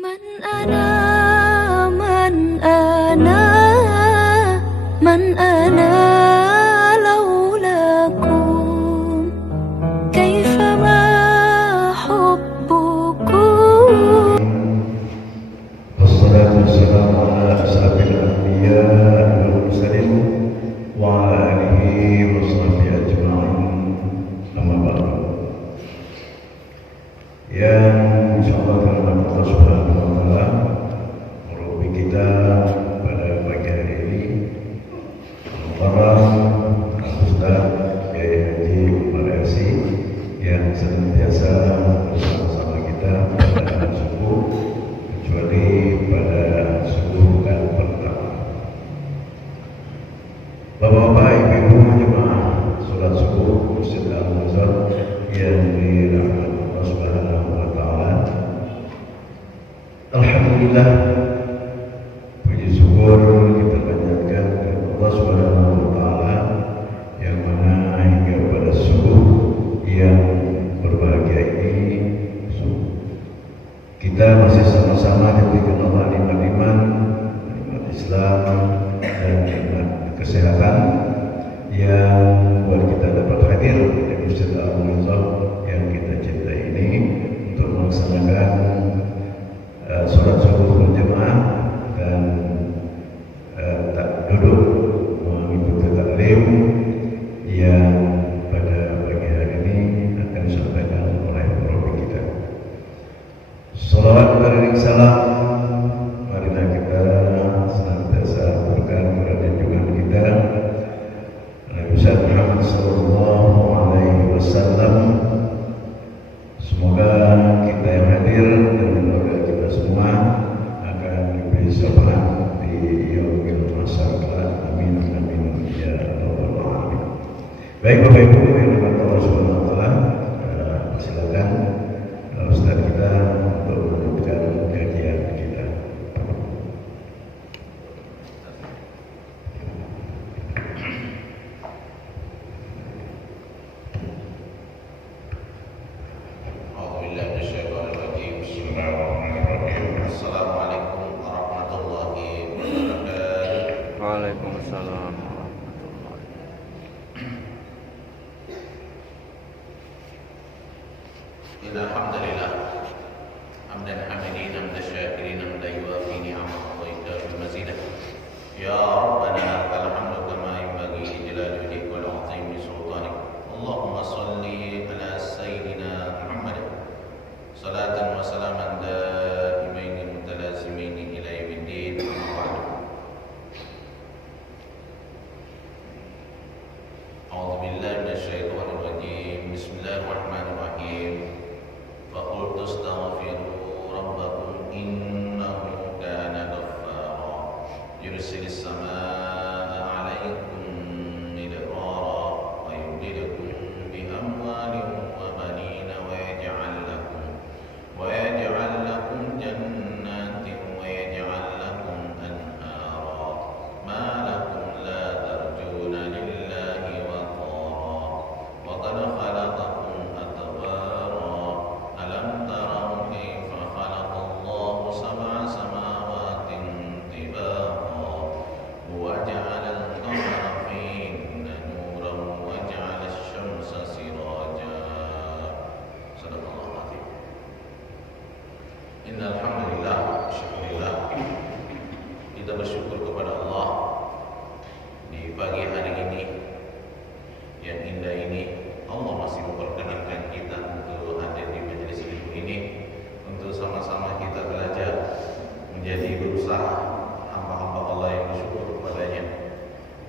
من أنا من أنا من أنا لولاكم كيفما حبكم. والصلاة والسلام على أشرف الأنبياء والمرسلين وعلى آله وصحبه أجمعين. أما بعد. Yang insyaallah karena Allah Subhanahu wa taala merupi kita pada pagi hari ini Muharram Ustaz Kiai Haji Umar Yarsi yang senantiasa bersama-sama kita pada subuh kecuali pada subuh dan pertama. Bapak-bapak, ibu-ibu jemaah salat subuh Masjid Al-Azhar yang dirahmati Allah Subhanahu wa taala. Alhamdulillah, puji syukur kita panjatkan kepada Allah Subhanahu wa taala yang mana hingga pada subuh yang berbahagia ini kita masih sama-sama diberikan Allah nikmat iman, nikmat Islam dan nikmat kesehatan yang buat kita dapat hadir di Masjid Al-Azhar yang kita cintai ini untuk melaksanakan sholat subuh berjamaah dan tak duduk mengikuti taklim yang pada pagi hari ini akan disampaikan oleh pemimpin kita. Salawat beriring salam, marilah kita senantiasa berikan kepada junjungan kita Nabi Muhammad sallallahu alaihi wasallam. Semoga kita yang hadir dan keluarga kita semua akan diberi syafaat di yaumil mahsyar. Amin amin ya rabbal alamin. Baik Bapak Ibu yang dirahmati Allah Subhanahu wa taala, silakan Ustaz kita untuk melanjutkan kajian kita. Waalaikumsalam. Alhamdulillah, hamdan hamidin, hamdan syakirin, hamdan yuafi ni'amahu wa yukafi mazidah. Ya Rabbana lakal hamdu kama yanbaghi li jalali wajhika wal 'azimi sultanik. Allahumma salli ala sayyidina Muhammad salatan wa salaman daimaini mutalazimaini ila yaumiddin. A'udzu billahi minasy syaithanir rajim. Bismillahirrahmanirrahim. فقلت استغفروا ربكم إنه كان غفارا يرسل السماء عليكم مدرارا ويمددكم بأموال وبنين ويجعل لكم جنات ويجعل لكم أنهارا ما لكم لا ترجون لله وقارا وقد خلقكم أطوارا ألم تروا كيف خلق الله سبع سماوات طباقا وجعل القمر فيهن نورا وجعل الشمس سراجا صدق الله العظيم. إن الحمد لله syukurillah, kita bersyukur kepada Allah di pagi hari ini yang indah ini. Allah masih memperkenankan kita untuk hadir di majelis ilmu ini untuk sama-sama kita belajar menjadi berusaha hamba-hamba Allah yang bersyukur kepadanya,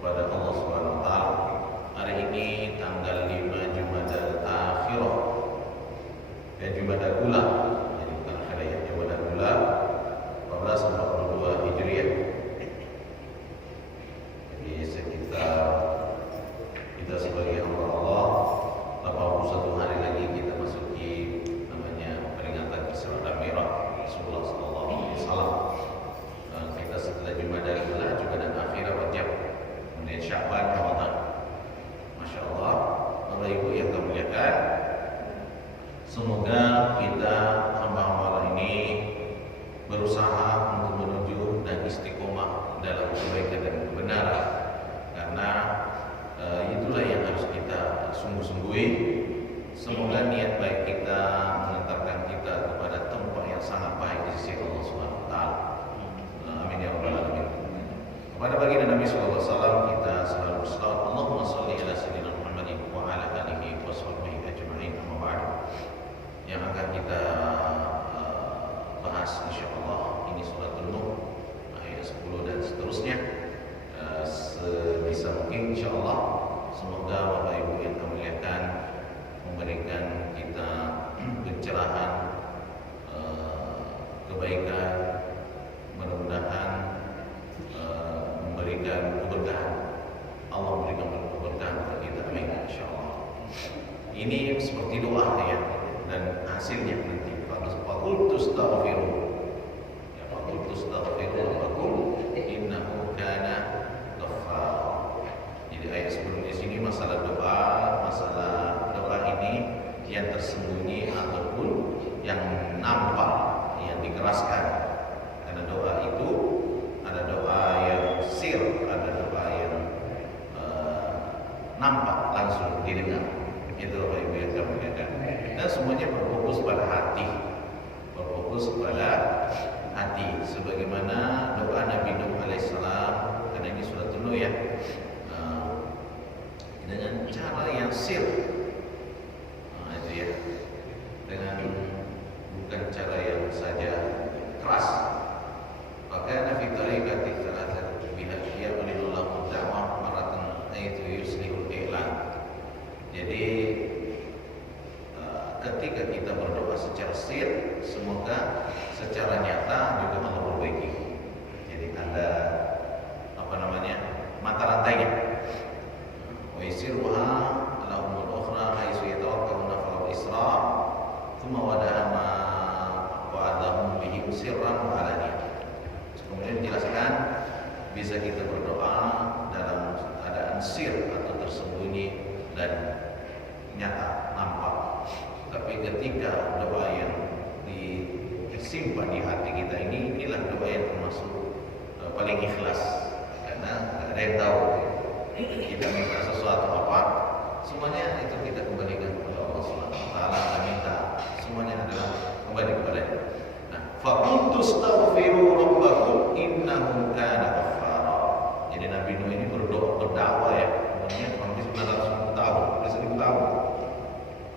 kepada Allah Subhanahu wa taala. Hari ini tanggal 5 Jumadal Akhirah dan Jumadal Ula, jadi bukan akhirah ya, Jumadal Ula 1442 Hijriah. wasallam kita selalu berselawat Allahumma sholli ala sayyidina Muhammadin wa ala alihi wa sahbihi ajma'in. Amma ba'du. Yang akan kita bahas insyaallah ini surat An-Nur ayat 10 dan seterusnya. Sebisa mungkin insyaallah, semoga Bapak Ibu yang kami muliakan memberikan kita pencerahan, kebaikan, mudah-mudahan memberikan keberkahan. Allah memberikan keberkahan kepada kita, amin insyaallah. Ini seperti doa ya, dan hasilnya nanti faqul tastaghfiru ya, faqul tastaghfiru rabbakum innahu kana ghaffara. Jadi ayat sebelum di sini masalah doa ini yang tersembunyi ataupun yang nampak, yang dikeraskan. Karena doa itu ada doa yang sir, ada doa yang nampak langsung didengar. Itu Bapak Ibu yang kami muliakan. Dan semuanya berfokus pada hati, berfokus pada hati. Sebagaimana doa Nabi Nuh alaihissalam, karena ini surat Nuh ya, dengan cara yang sir, itu ya, dengan bukan cara yang saja keras. Maka Nabi Tariqati Thalathat biha ulillahu da'wah maratan aitu yuslihul i'lan. Jadi ketika kita berdoa secara sir, semoga secara nyata juga Allah perbaiki. Jadi ada mata rantainya. Wa yasiruha lahumul ukhra haitsu yatawakkawna fil isra' thumma wada'a ma wa'adahum bihi sirran wa alaniyah. Kemudian dijelaskan bisa kita berdoa dalam keadaan sir atau tersembunyi dan nyata, nampak. Tapi ketika doa yang disimpan di hati kita inilah doa yang termasuk paling ikhlas, karena tidak ada yang tahu kita minta sesuatu apa, semuanya itu kita kembalikan kepada Allah Subhanahu wa taala. Kita minta semuanya adalah kembali kepadanya. Nah, faqul tastaghfiru rabbakum innahu kana ghaffara. Jadi Nabi Nuh ini berdakwah ya, umurnya hampir 900 tahun, 1000 tahun.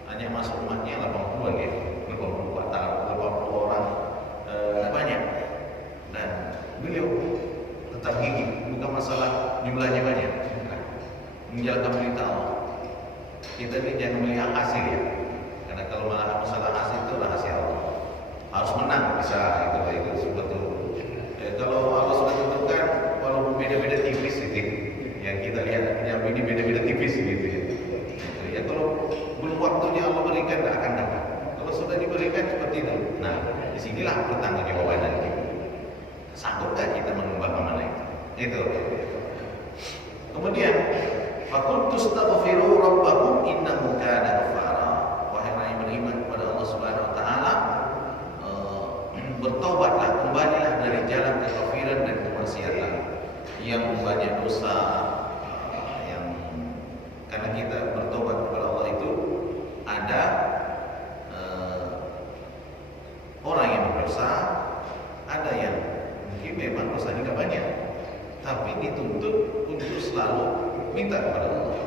Hanya masuk umatnya 80-an ya, 80 orang, banyak. Dan beliau tetap gigih, bukan masalah jumlahnya banyak, menjalankan perintah Allah. Kita ini jangan melihat hasil ya, karena kalau masalah hasil itu rahasia Allah. Harus menang bisa, itu sebetulnya. Kalau Allah sudah tentukan, walaupun beda-beda tipis itu, yang kita lihat yang ini beda-beda tipis gitu ya. Ya kalau belum waktunya Allah berikan, tidak akan dapat. Kalau sudah diberikan seperti itu, nah disinilah pertanggungjawaban nanti. Sanggupkah kita menembak amanah itu? Itu. Kemudian, faqul tastaghfiru rabbakum innahu kana ghaffara. Wahai orang yang beriman kepada Allah Subhanahu wa taala, bertaubatlah, kembalilah dari jalan kekafiran dan kemaksiatan yang banyak dosa. Karena kita bertobat kepada Allah itu ada orang yang berdosa, ada yang mungkin memang dosanya tidak banyak, tapi dituntut untuk selalu minta kepada Allah.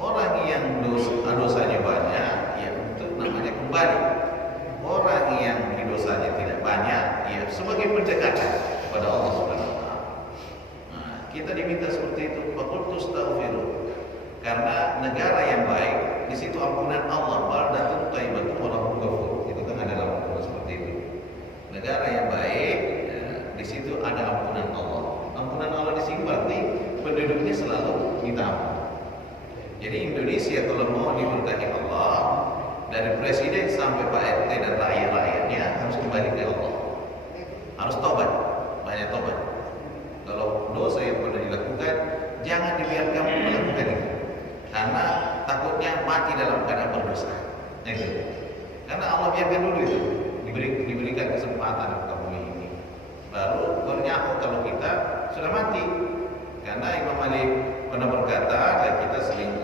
Orang yang dosanya banyak, ya untuk namanya kembali. Orang yang dosanya tidak banyak, ya sebagai pendekatan kepada Allah Subhanahu wa taala. Nah, kita diminta seperti itu, faqul tastaghfiru. Karena negara yang baik, di situ ampunan Allah, baldatun thayyibatun wa rabbun ghafur. Itu kan ada dalam Al-Qur'an seperti itu. Negara yang baik, di situ ada ampunan Allah. Ampunan Allah di sini berarti penduduknya selalu minta ampun. Jadi Indonesia kalau mau diberkahi Allah, dari presiden sampai Pak RT dan rakyat-rakyatnya harus kembali ke Allah. Harus tobat, banyak tobat. Kalau dosa yang pernah dilakukan, jangan dibiarkan melakukan itu. Karena takutnya mati dalam keadaan berdosa. Itu. Karena Allah biarkan dulu itu, diberikan kesempatan ke bumi ini. Baru bernyahu kalau kita sudah mati. Karena Imam Malik pernah berkata, dan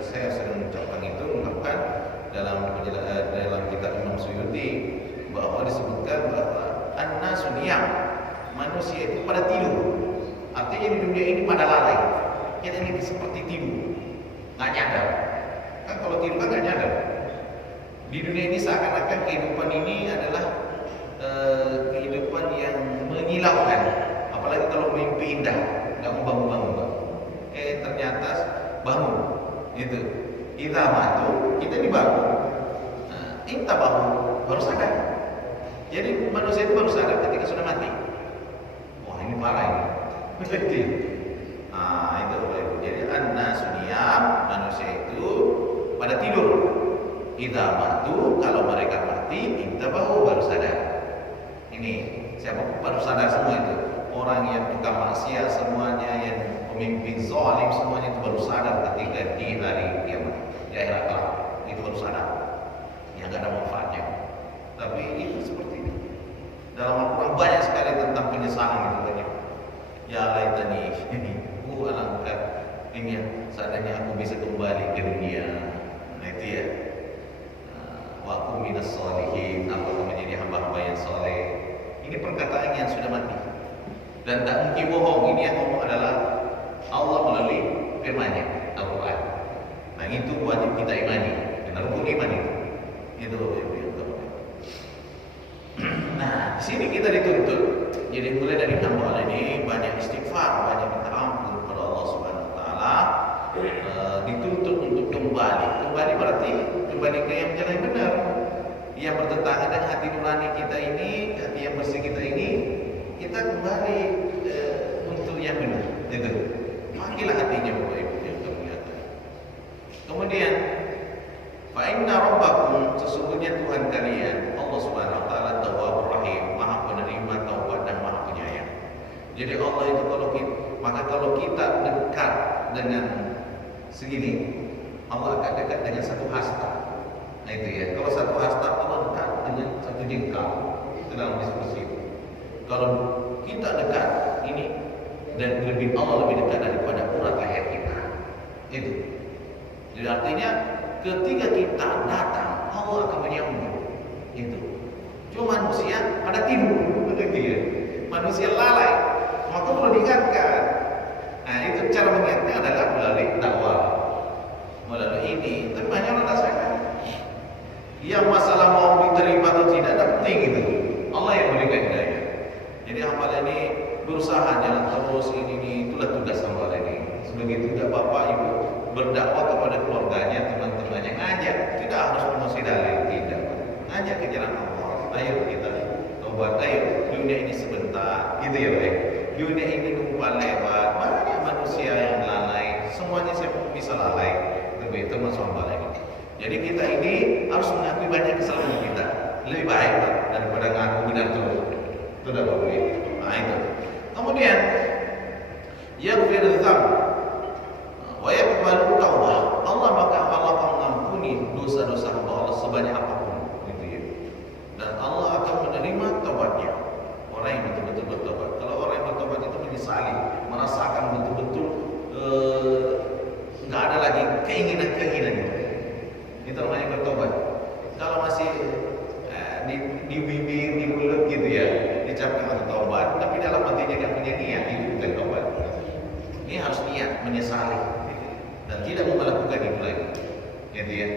saya sering mengucapkan itu, mengungkapkan dalam kitab Imam Suyuti bahwa disebutkan bahwa an-nasu niyam, manusia itu pada tidur. Artinya di dunia ini pada lalai. kita ini seperti tidur, nggak nyadar. Kan kalau tidur kan nggak nyadar. Di dunia ini seakan-akan kehidupan ini adalah kehidupan yang menyilaukan. Apalagi kalau mimpi indah, nggak mau bangun-bangun, Pak. Ternyata bangun, gitu. Kita matu, kita dibangun. Kita bangun, baru sadar. Jadi manusia itu baru sadar ketika sudah mati. Wah, ini parah ini. Betul. Itu. Jadi an-nasuniyam, manusia itu pada tidur. Idza matu, kalau mereka mati, baru sadar. Ini siapa baru sadar semua itu. Orang yang tukang maksiat semuanya, yang pemimpin zalim semuanya itu baru sadar ketika di hari kiamat, di akhirat kelak. Itu baru sadar. Yang gak ada manfaatnya. Tapi itu seperti itu. Dalam Al-Quran banyak sekali tentang penyesalan itu banyak. Ya laitani ini, alangkah ini ya, seandainya aku bisa kembali ke dunia. Nah itu ya. Wa aku minas sholihin, aku menjadi hamba-hamba yang soleh. Ini perkataan yang sudah mati dan tak mungkin bohong. Ini yang ngomong adalah Allah melalui firman-Nya, Al-Quran. Nah itu wajib kita imani, benar rukun iman itu. Itu yang kedua. Nah di sini kita dituntut. Jadi mulai dari hamba ini banyak istighfar, banyak minta ampun kepada Allah Subhanahu Wa Taala. Dituntut untuk kembali. Kembali berarti kembali ke yang jalan yang benar, yang bertentangan dengan hati nurani kita ini, hati yang bersih kita ini. Kita kembali untuk yang benar. Gitu. Panggillah hatinya Bapak Ibu yang termuliakan. Kemudian, fa inna rabbakum, sesungguhnya Tuhan kalian, Allah Subhanahu Wa Taala Tawwabur Rahim, Maha penerima taubat dan Maha penyayang. Jadi Allah itu kalau kita dekat dengan segini, Allah akan dekat dengan satu hasta. Nah itu ya. Kalau satu hasta, Allah dekat dengan satu jengkal. Itu dalam diskusi. Kalau kita dekat ini dan Allah lebih dekat daripada urat leher kita. Itu. Jadi artinya ketika kita datang, Allah akan menyambut. Itu. Cuma manusia pada tidur, begitu ya. Manusia lalai, maka perlu diingatkan. Nah itu cara mengingatnya adalah melalui dakwah, melalui ini. Tapi banyak orang rasakan. Yang masalah mau diterima atau tidak, penting itu. Allah yang berikan hidayah. Jadi hamba ini berusaha jalan terus ini itulah tugas hamba ini. Sebegitu juga Bapak Ibu berdakwah kepada keluarganya, teman-temannya, ngajak, tidak harus mengusir dalil, tidak. Ngajak ke jalan Allah. Ayo kita tobat, ayo dunia ini sebentar, gitu ya Pak. Dunia ini numpang lewat, banyak manusia yang lalai, semuanya siapa bisa lalai, lebih termasuk hamba ini. Jadi kita ini harus mengakui banyak kesalahan kita, lebih baik daripada ngaku benar terus. Itu dah Bapak Ibu. Nah itu. Kemudian yaghfir dzam wa yaqbalu taubah. Allah maka Allah akan mengampuni dosa-dosa hamba Allah sebanyak apapun, gitu ya. Dan Allah akan menerima taubatnya orang yang betul-betul bertobat. Kalau orang yang bertobat itu menyesali, merasakan betul-betul enggak ada lagi keinginan-keinginan itu namanya bertobat. Kalau masih di bibir, di mulut gitu ya, dicapkan untuk taubat, tapi dalam hatinya nggak punya niat, itu bukan taubat. Ini harus niat menyesali dan tidak melakukan itu lagi, gitu ya.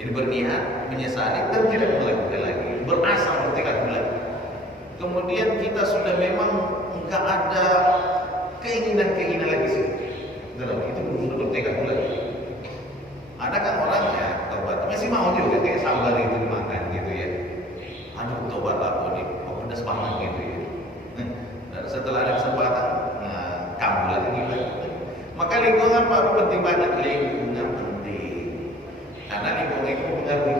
Jadi berniat menyesali dan tidak melakukan lagi, berasam bertekad lagi. Kemudian kita sudah memang nggak ada keinginan lagi sih, itu sudah bertekad lagi. Ada kan orangnya taubat masih mau juga kayak sabar itu dimakan gitu ya. Aduh tobat aku nih, pedas banget gitu ya. Dan setelah ada kesempatan, kambuh lagi gitu. Maka lingkungan Pak penting banget, lingkungan penting. Karena lingkungan itu mempengaruhi.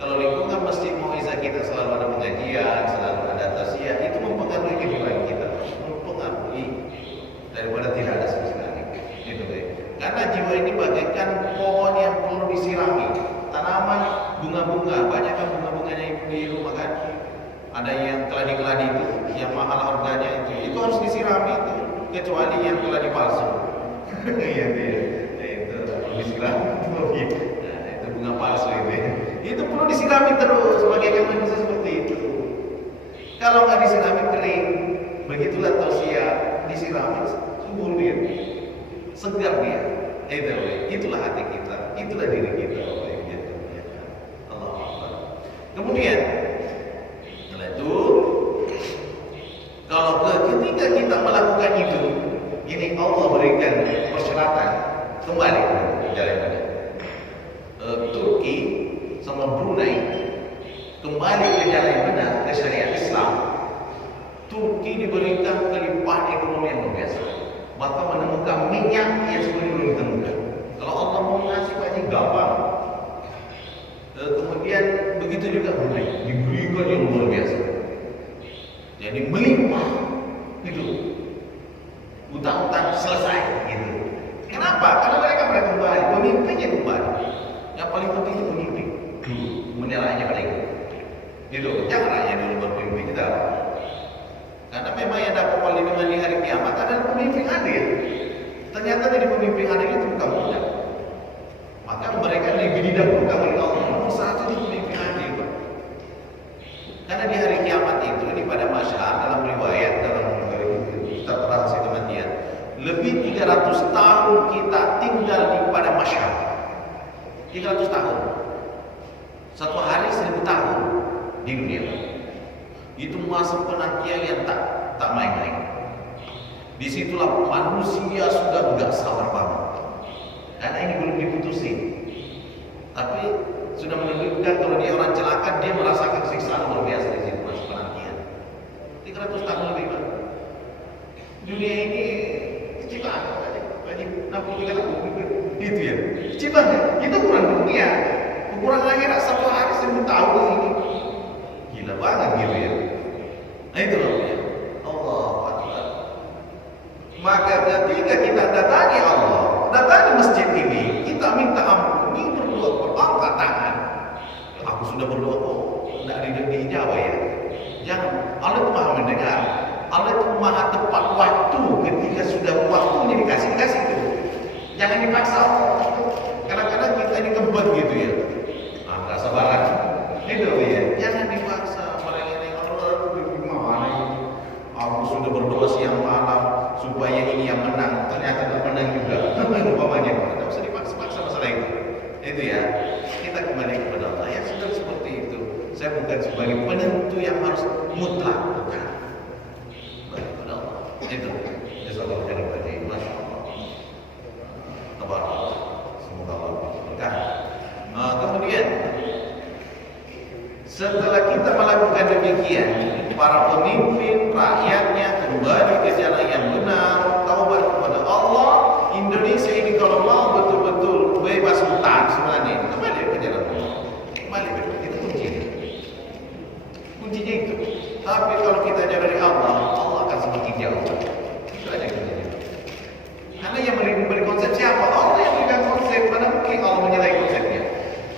Kalau lingkungan masjid Mau'izah kita selalu ada pengajian, selalu ada tausiah, itu mempengaruhi kehidupan kita, mempengaruhi daripada tidak ada sama sekali. Gitu deh. Karena jiwa ini bagaikan pohon yang perlu disirami. Tanaman bunga-bunga, banyak kan bunga-bunganya di rumah kan. Ada yang keladi-keladi itu, yang mahal harganya itu harus disirami itu. Kecuali yang keladi palsu. Iya dia, itu perlu disirami. Nah, itu bunga palsu itu. Itu perlu disirami terus, bagaikan manusia seperti itu. Kalau nggak disirami kering, begitulah tausiah, disirami subur dia. segar dia. Itulah hati kita, itulah diri kita. Allah Akbar. Kemudian setelah itu, kalau ketika kita melakukan itu, ini Allah berikan persyaratan kembali ke jalan ini. Turki sama Brunei kembali ke jalan yang benar, ke syariat Islam. Turki diberikan kelimpahan ekonomi yang luar biasa, bahkan menemukan minyak yang sebelumnya belum ditemukan. Kalau Allah mau ngasih pasti gampang. Kemudian begitu juga Brunei diberikan yang luar biasa, jadi melimpah itu, utang-utang selesai gitu. Kenapa? Karena mereka kembali, pemimpinnya kembali. Yang paling penting itu pemimpin dulu, menyalahnya paling gitu. Jangan hanya dulu berpemimpin kita. Karena memang yang dapat perlindungan di hari kiamat adalah pemimpin adil. Ternyata dari pemimpin adil itu bukan mudah. Maka mereka lebih didahulukan oleh Allah. Nomor satu di pemimpin adil, Pak. Karena di hari kiamat itu, ini pada masyarakat dalam riwayat, dalam transaksi kematian, lebih 300 tahun kita tinggal di pada masyarakat. 300 tahun. Satu hari 1000 tahun di dunia. Itu masa penantian yang tak main-main. Disitulah manusia sudah gak sabar banget. Karena ini belum diputusin. Tapi sudah menunjukkan kalau dia orang celaka, dia merasakan siksaan luar biasa di situ masa penantian. 300 tahun lebih, Pak. Dunia ini kecil banget. Gitu ya. Kecil banget. Itu ukuran dunia. Ukuran akhirat satu hari 1000 tahun di sini. Gila banget gitu ya. Nah itu loh ya. Allah Akbar. Maka ketika kita datangi Allah, datangi masjid ini, kita minta ampun, ini berdoa, berangkat tangan. Aku sudah berdoa kok, tidak dijawab ya. Jangan. Allah itu maha mendengar. Allah itu maha tepat waktu. Ketika sudah waktunya dikasih itu. Jangan dipaksa. Kadang-kadang kita ini kebet gitu ya. Nggak sabaran. Itu ya. Jangan dipaksa. Aku sudah berdoa siang malam supaya ini yang menang, ternyata tidak menang juga. Umpamanya, tidak usah dipaksa-paksa masalah itu. Itu ya. Kita kembali kepada Allah. Ya sudah seperti itu. Saya bukan sebagai penentu yang harus mutlak, bukan. Kembali kepada Allah. Itu. Jazakallahu khairan. Masya Allah. Tabarakallah. Semoga Allah berkah. Kemudian setelah kita melakukan demikian, para pemimpin rakyatnya kembali ke jalan yang benar, taubat kepada Allah. Indonesia ini kalau mau betul-betul bebas hutang sebenarnya, kembali ke jalan Allah. Kembali itu kuncinya. Kuncinya itu. Tapi kalau kita jauh dari Allah, Allah akan semakin jauh. Itu aja kuncinya. Karena yang memberi konsep siapa? Allah yang memberikan konsep. Mana mungkin Allah menyalahi konsepnya?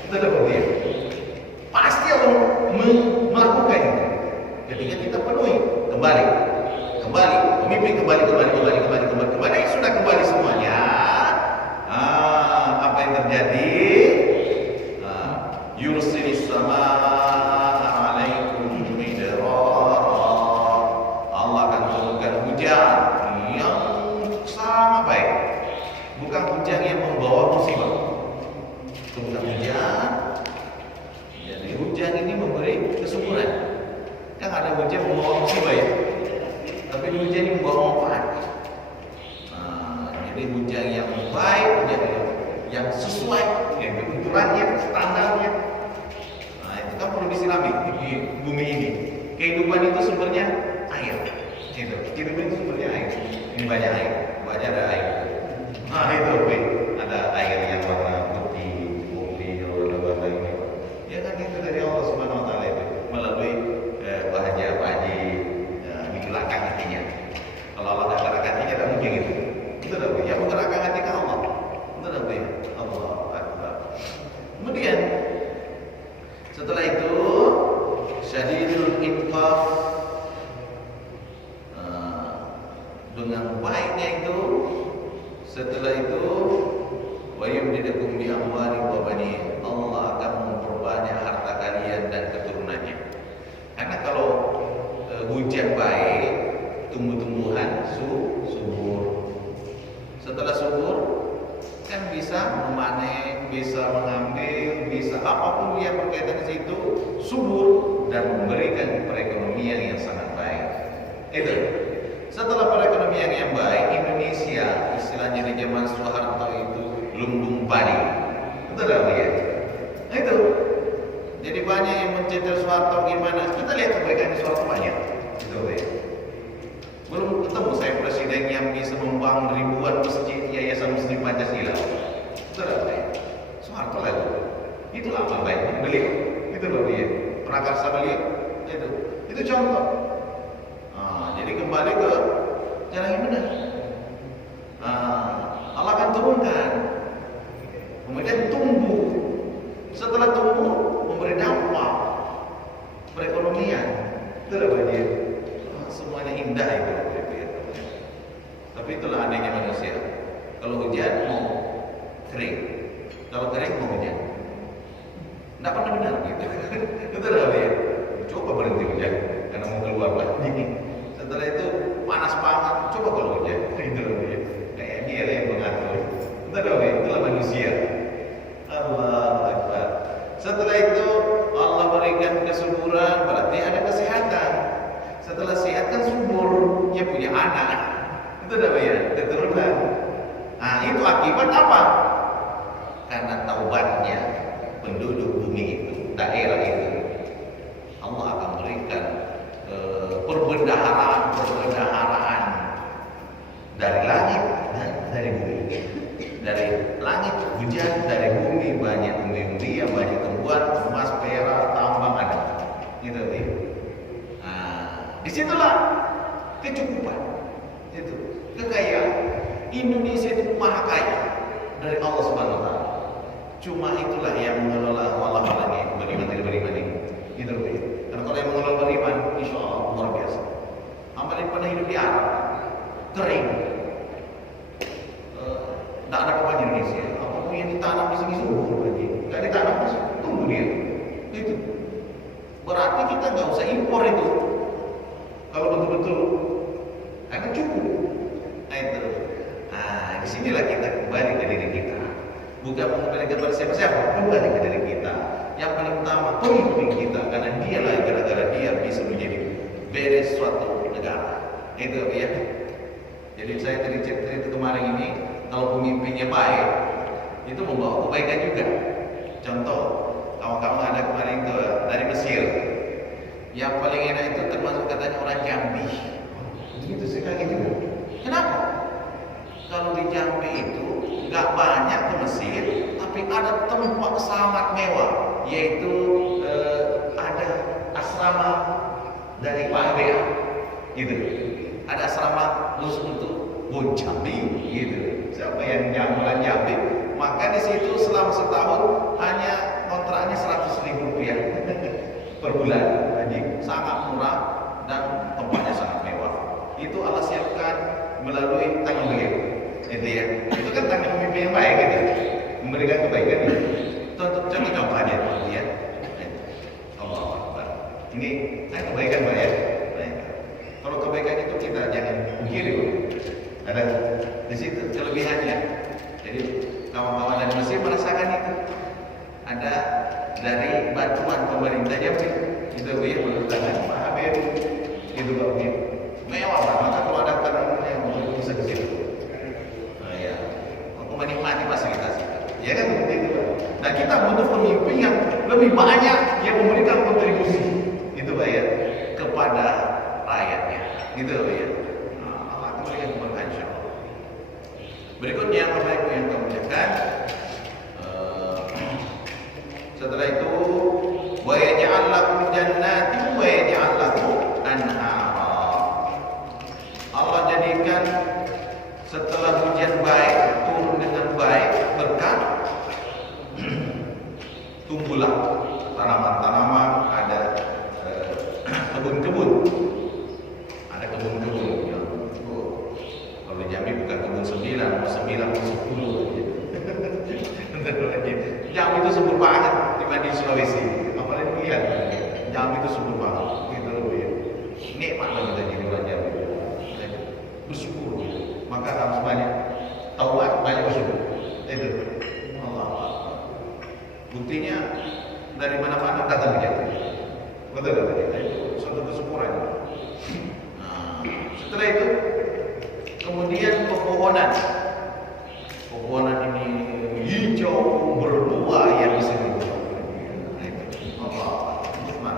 Itu adalah dia. Pasti Allah melakukan itu. Ketika kita penuhi, kembali, pemimpin kembali, sudah kembali semuanya. Apa yang terjadi? Yursilis samaa alaikum midrara. Allah akan turunkan hujan yang sangat baik. Bukan hujan yang membawa musibah. Bukan hujan. Jadi hujan ini memberi kesuburan. Kan ada hujan membawa musibah ya, tapi hujan ini membawa manfaat. Jadi hujan yang baik, hujan yang sesuai dengan kebutuhannya, standarnya. Itu kan perlu disirami di bumi ini. Kehidupan itu sumbernya air. Kehidupan itu sumbernya air. Ini banyak air, banyak ada air. Itu ada air yang warna putih, warna ini. Ya kan itu dari Allah Subhanahu Wa Taala itu melalui bahagia Pak Haji digerakkan hatinya. Kalau Allah tak gerakkan hatinya, tak mungkin gitu. Itu dah boleh. Yang menggerakkan hati kan Allah. Itu dah boleh. Allah Akbar. Kemudian setelah itu syadidul infaq, dengan baiknya itu. Setelah itu wa yumdidukum bi amwali wa banin. Allah akan memperbanyak harta kalian dan keturunannya. Karena kalau hujan baik, tumbuh-tumbuhan subur. Setelah subur, kan bisa memanen, bisa mengambil, bisa apapun yang berkaitan di situ subur dan memberikan perekonomian yang sangat baik. Itu. Setelah perekonomian yang baik, Indonesia istilahnya di zaman Soeharto itu lumbung padi. Betul tak ya? Itu. Jadi banyak yang mencetak Soeharto gimana? Kita lihat kebaikan Soeharto banyak. Itu ya. Belum ketemu saya presiden yang bisa membangun ribuan masjid Yayasan Muslim Pancasila. Betul tak ya? Soeharto lah itu. Itu amal baik beliau. Itu loh dia. Prakarsa beliau. Itu contoh. Jadi kembali ke jalan yang benar. Allah akan turunkan, kemudian tumbuh. Setelah tumbuh, memberi dampak perekonomian. Itulah dia. Semuanya indah itu. Tapi itulah adanya manusia. Kalau hujan mau kering, kalau kering mau hujan. Tidak pernah benar gitu. Itulah dia. Coba berhenti hujan karena mau keluar lagi. Setelah itu panas banget, coba kalau hujan. Itu dia. Kayak dia yang mengatur. Itulah manusia. Allah Akbar. Setelah itu Allah berikan kesuburan, berarti ada kesehatan. Setelah sehat kan subur, dia punya anak. Itu namanya keturunan. Nah, itu akibat apa? Karena taubatnya penduduk bumi itu, daerah itu, Allah akan berikan perbendaharaan dari langit dan dari bumi. Dari langit hujan, dari bumi banyak umbi-umbian, banyak tumbuhan, emas, perak, tambang ada. Gitu ya. Nah, disitulah kecukupan. Itu kekayaan. Indonesia itu maha kaya dari Allah Subhanahu Wa Taala. Cuma itulah yang mengelola wala-walanya beriman ini. Gitu ya. Karena kalau yang mengelola beriman, insya Allah luar biasa. Amal yang pernah hidup di Arab, kering, tidak ada apa-apa di Indonesia. Apapun yang ditanam di sini subur lagi, nggak ditanam terus tumbuh dia. Itu berarti kita nggak usah impor itu. Kalau betul-betul akan cukup. Nah itu. Nah disinilah kita kembali ke diri kita. Bukan kembali kepada siapa-siapa, kembali ke diri kita. Yang paling utama pemimpin kita, karena dialah gara-gara dia bisa menjadi beres suatu negara. Itu ya. Jadi saya tadi cerita kemarin ini, kalau pemimpinnya baik, itu membawa kebaikan juga. Contoh, kawan-kawan ada kemarin itu dari Mesir, yang paling enak itu termasuk katanya orang Jambi. Itu saya kaget juga. Kenapa? Kalau di Jambi itu nggak banyak ke Mesir, tapi ada tempat sangat mewah, yaitu ada asrama dari Pak HBA. Gitu. Ada asrama khusus untuk Bon Jambi, gitu. Siapa yang jamulan Jambi, maka di situ selama setahun hanya kontraknya 100.000 rupiah per bulan. Jadi sangat murah dan tempatnya sangat mewah. Itu Allah siapkan melalui tangan beliau. Gitu ya. Itu kan tangan pemimpin yang baik, gitu. Memberikan kebaikan. Gitu. Contoh aja, ya. Allah Akbar. Ini kebaikan Pak ya. Kalau kebaikan itu kita jangan pungkiri. Ada di situ kelebihannya. Jadi kawan-kawan dari Mesir merasakan itu. Ada dari bantuan pemerintah Jambi. Itu ya menurut Pak Habib. Itu Pak Habib. Mewah banget kalau ada karangan yang bisa ke situ. Nah ya, untuk menikmati fasilitas itu. Ya kan seperti itu Pak. Nah kita butuh pemimpin yang lebih banyak yang memberikan kontribusi. Itu Pak ya, kepada rakyatnya. Gitu ya. Allah berikan keberkahan insyaallah. Berikutnya Bapak Ibu yang kami muliakan, setelah itu wa yaj'al lakum jannatin wa yaj'al lakum anhara. Allah jadikan setelah hujan baik, turun dengan baik, berkah, tumbuhlah tanaman-tanaman, ada kebun-kebun. Ada kebun-kebun ya. Kalau di Jambi bukan kebun 9, 10. Jambi itu subur banget dibanding Sulawesi. Apalagi lihat, Jambi itu subur banget. Gitu ya. Nikmat kita jadi orang Jambi. Bersyukur. Maka harus banyak satu kesyukuran. Nah, setelah itu kemudian pepohonan ini hijau berbuah yang bisa dibuat. Allah Akbar.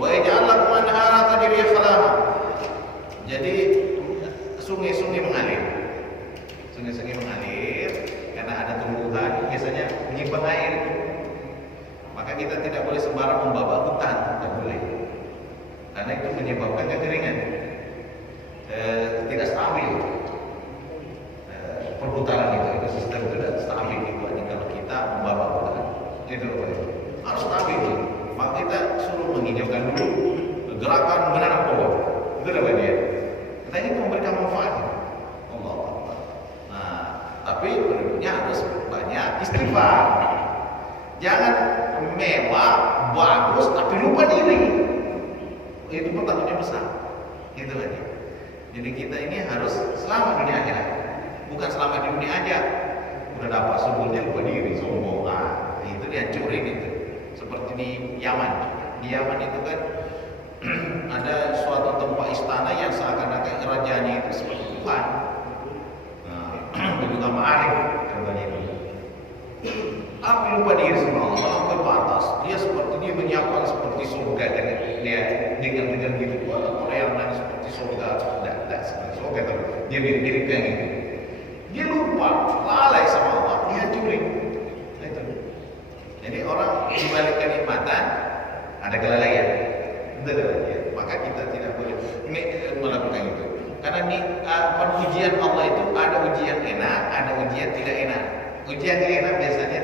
Wa ij'al lakum anhara tajri khilafah. Jadi sungai-sungai mengalir. Sungai-sungai mengalir karena ada tumbuhan biasanya menyimpan air. Maka kita tidak boleh sembarang membawa hutan, tidak boleh. Karena itu menyebabkan kekeringan. Tidak stabil. Perputaran itu sistem tidak stabil dibanding kalau kita membawa hutan. Itu harus stabil. Maka kita suruh menghijaukan dulu gerakan menanam pohon. Itu apa dia? Kita ini memberikan manfaat. Allah Akbar. Nah, tapi penduduknya harus banyak istighfar. Jangan mewah, bagus, tapi lupa diri. Itu pertanyaannya besar. Gitu aja. Jadi kita ini harus selamat dunia akhirat. Bukan selamat di dunia aja. Udah dapat subulnya lupa diri, sombong. Nah, itu dihancurin itu. Seperti di Yaman. Di Yaman itu kan ada suatu tempat istana yang seakan-akan rajanya itu seperti Tuhan. Nah, juga ma'arif contohnya itu. Tapi lupa diri sama Allah, sampai batas. Dia seperti dia menyiapkan seperti surga kan. Dia dengan gitu. Orang yang nangis seperti surga, tidak seperti surga tapi dia dirikan gitu. Dia lupa, lalai sama Allah, dia hancurin. Itu. Jadi orang dibalik kenikmatan ada kelalaian. Itu ya. Maka kita tidak boleh melakukan itu. Karena ujian Allah itu ada ujian enak, ada ujian tidak enak. Ujian enak biasanya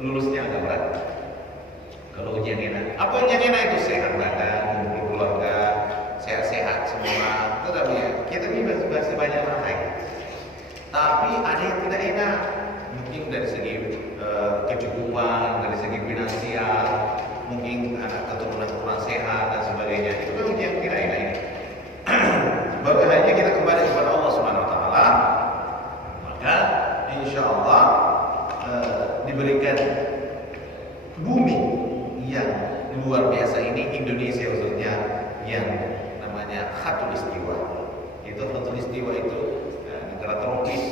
lulusnya agak berat. Kalau ujian enak, apa ujian enak itu? Sehat badan, kumpul keluarga, sehat-sehat semua. Tetapi ya, kita ini masih banyak lain. Tapi ada yang tidak enak, mungkin dari segi kecukupan, dari segi finansial, mungkin anak keturunan kurang sehat dan sebagainya. Itu kan ujian tidak enak ini. Baru hanya kita kembali kepada Allah Subhanahu Wa Taala, maka insya Allah diberikan bumi yang luar biasa ini, Indonesia khususnya, yang namanya Khatulistiwa. Itu Khatulistiwa itu negara tropis.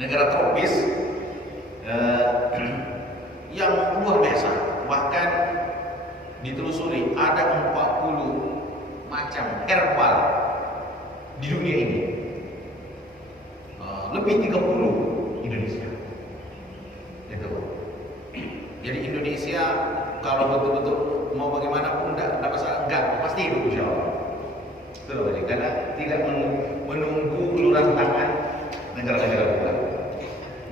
Negara tropis yang luar biasa. Bahkan ditelusuri ada 40 macam herbal di dunia ini. Lebih 30 Indonesia. Itu. Jadi Indonesia kalau betul-betul mau bagaimanapun enggak masalah, enggak pasti hidup insyaallah. Betul aja karena tidak menunggu uluran tangan negara-negara bukan.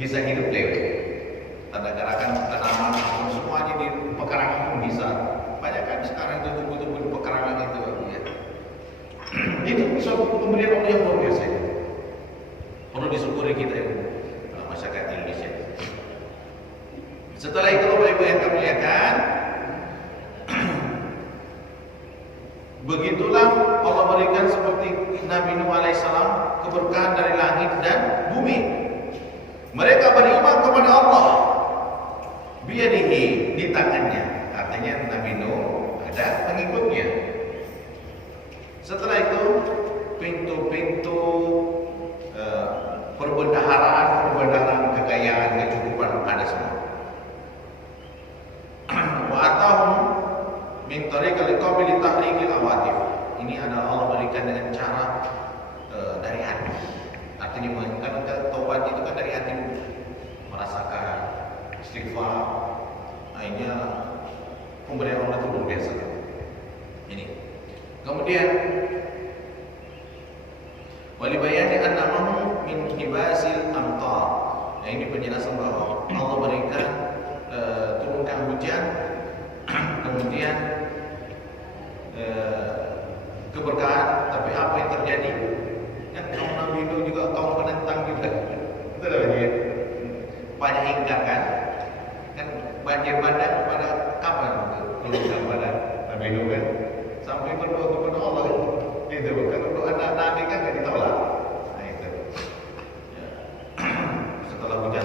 Bisa hidup lewat. Tanda gerakan tanaman semuanya di pekarangan pun bisa. Banyak kan sekarang itu tumbuh-tumbuh di pekarangan itu ya. Itu suatu pemberian Allah yang luar biasa. Perlu disyukuri kita masyarakat Indonesia. Setelah itu Bapak Ibu yang kami muliakan, begitulah Allah berikan seperti Nabi Nuh alaihissalam keberkahan dari langit dan bumi. Mereka beriman kepada Allah biyadihi, di tangannya. Artinya Nabi Nuh ada pengikutnya. Setelah itu pintu-pintu perbendaharaan kekayaan, kecukupan ada semua. Wa atahum min tariqil qawli tahriqil awatif. Ini adalah Allah berikan dengan cara dari hati. Artinya kan taubat itu kan dari hati, merasakan istighfar. Akhirnya pemberian Allah itu luar biasa. Ini. Kemudian walibayani annamahu min hibasil amtar. Nah, ini penjelasan bahwa Allah berikan turunkan hujan, kemudian keberkahan. Tapi apa yang terjadi? Kan kaum Nabi itu juga kaum penentang juga. Betul tak dia? Banyak ingkar kan? Kan banjir bandang pada kapan turunkan pada Nabi Nuh kan? Sampai berdoa kepada Allah kan? Itu kalau doa Nabi kan tidak ditolak. Nah itu. Ya. Setelah hujan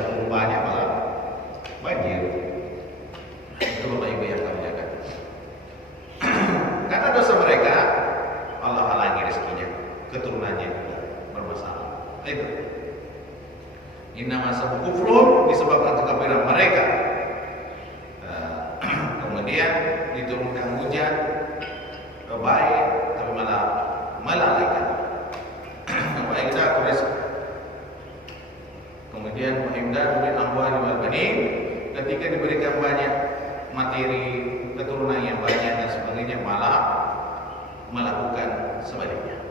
hujan baik, tapi malah melalaikan. Baik kita tulis. Kemudian wahimdan bin amwali wal banin, ketika diberikan banyak materi, keturunan yang banyak dan sebagainya, malah melakukan sebaliknya.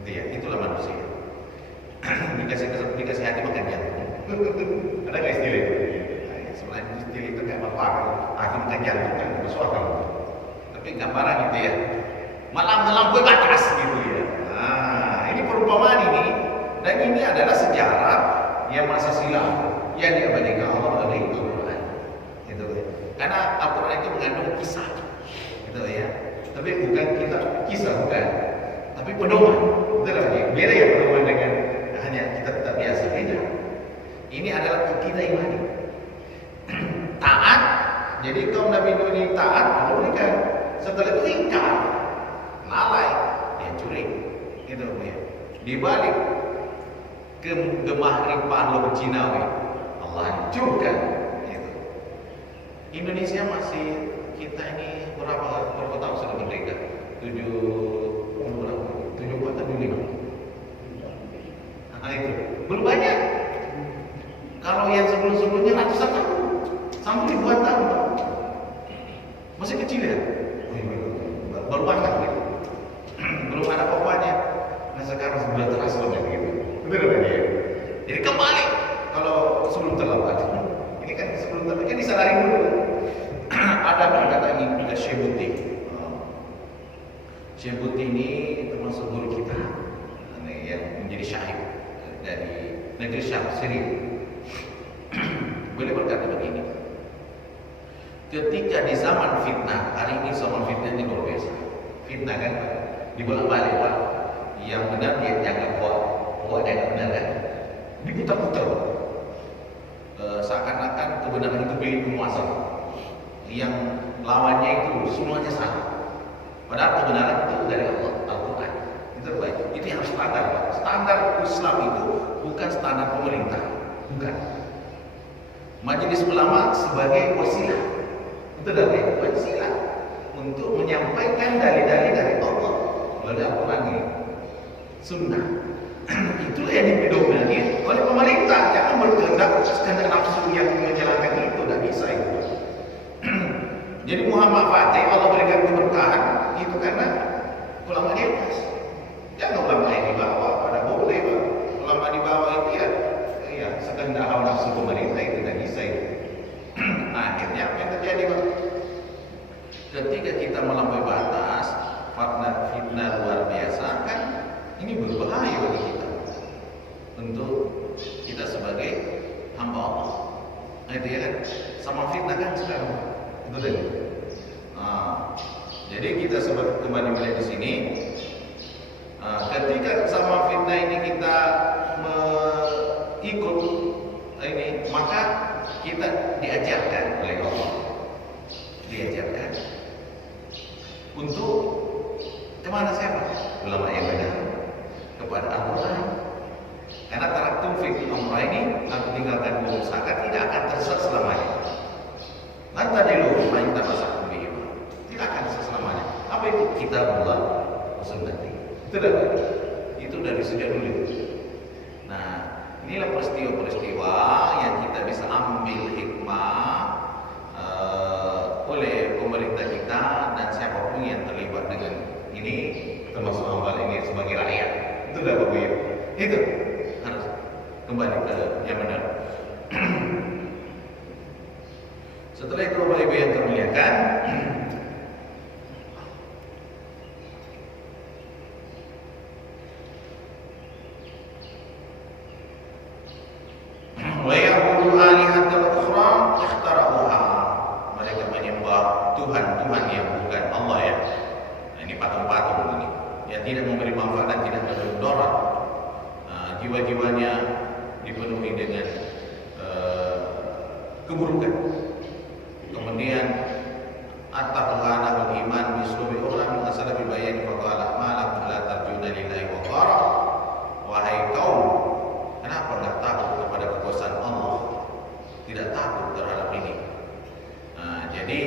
Gitu ya, itulah manusia. dikasih hati makan jantung. Ada nggak istilah itu? Selain istilah itu nggak apa-apa, hati makan jantung kan masuk akal. Tapi gambaran gitu ya, malah melampaui batas gitu ya. Nah, ini perumpamaan ini, dan ini adalah sejarah yang masa silam yang diabadikan Allah oleh Al-Quran. Gitu ya. Karena Al-Quran itu mengandung kisah, gitu ya. Tapi bukan kisah bukan, tapi pedoman. Betul ya? Beda ya pedoman dengan hanya kita biasa, beda. Ini adalah kita imani. Taat. Jadi kaum Nabi Nuh ini taat, Allah berikan. Setelah itu ingkar, lalai, dia curi. Gitu ya. Di balik gemah ripah lo Cinawi, Allah hancurkan. Gitu. Indonesia masih, kita ini berapa tahun sudah merdeka? 74 atau 75? Nah itu belum banyak. Kalau yang sebelum-sebelumnya ratusan tahun, sampai ribuan tahun, masih kecil ya. Baru banget gitu. Belum ada apa-apanya. Nah sekarang sudah terasa lebih begitu. Betul kan ya? Jadi kembali kalau sebelum terlambat. Ini kan sebelum terlambat kan disadarin dulu. Ada perkataan ini ke Syebuti. Syebuti ini termasuk guru kita, yang menjadi syahid dari negeri Syam, Syria. Beliau berkata begini. Ketika di zaman fitnah, hari ini zaman fitnah ini luar biasa. Fitnah kan dibolak-balik, Pak. Yang benar dia jangan buat yang benar kan. Diputar-putar. Seakan-akan kebenaran itu milik penguasa. Yang lawannya itu semuanya salah. Padahal kebenaran itu dari Allah, Al-Quran. Itu baik. Itu yang standar, Pak. Standar Islam itu bukan standar pemerintah, bukan. Majelis ulama sebagai wasilah. Itu dari wasilah untuk menyampaikan dalil-dalil dari Allah melalui Al-Quran ini, Sunnah. Itulah yang dipedomani oleh pemerintah. Jangan berkehendak nafsu yang menjalankan itu, tidak bisa itu. Jadi Muhammad Fatih Allah berikan keberkahan itu karena ulama di atas. Jangan ulama yang di bawah, pada boleh Pak. Ulama di bawah itu ya sekehendak hawa nafsu pemerintah itu tidak bisa itu. Nah, akhirnya apa yang terjadi Pak? Ketika kita melampaui batas, fitnah luar biasa kan, ini berbahaya bagi kita untuk kita sebagai hamba Allah. Nah itu ya kan, sama fitnah kan sekarang itu tadi. Nah, jadi kita sebagai kembali melihat di sini, ketika sama fitnah ini kita ikut ini, maka kita diajarkan oleh Allah, diajarkan untuk kemana siapa? Ulama yang benar, kepada Al-Quran. Karena taraktum fi amra ini, aku tinggalkan usahakan tidak akan tersesat selamanya. Nanti dulu main tabasakum bihi, tidak akan tersesat selamanya. Apa itu? Kitabullah wa sunnati. Itu dari sejak dulu. Nah, inilah peristiwa-peristiwa yang kita bisa ambil hikmah oleh pemerintah kita dan siapapun yang terlibat dengan ini, termasuk hamba ini sebagai rakyat. Itu dah Bapak Ibu. Itu harus kembali ke yang benar. Setelah itu Bapak Ibu yang termuliakan, wa ya'budu alihatal ukhra ikhtara'uha. Mereka menyembah Tuhan yang bukan Allah ya. Nah, ini patung-patung ini yang tidak memberi manfaat dan tidak memberi mudarat. Jiwa-jiwanya dipenuhi dengan keburukan. Kemudian at-taqwa iman bisuri orang asal bibayani faqala malam la tarjuna lillahi wa qara. Wahai kaum, kenapa enggak takut kepada kekuasaan Allah? Tidak takut terhadap ini. Nah, jadi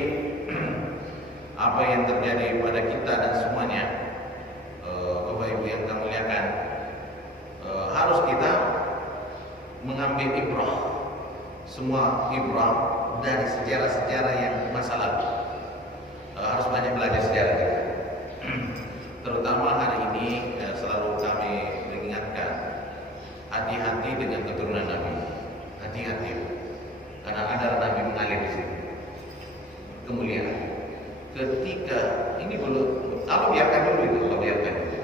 apa yang terjadi pada kita dan semuanya, Bapak Ibu yang kami muliakan, harus kita mengambil ibrah, semua ibrah dari sejarah-sejarah yang masa lalu. Harus banyak belajar sejarah kita. Terutama hari ini selalu kami mengingatkan, hati-hati dengan keturunan Nabi. Hati-hati, karena ada Nabi mengalir di sini. Kemuliaan. Ketika ini belum, Allah biarkan dulu itu, Allah biarkan dulu.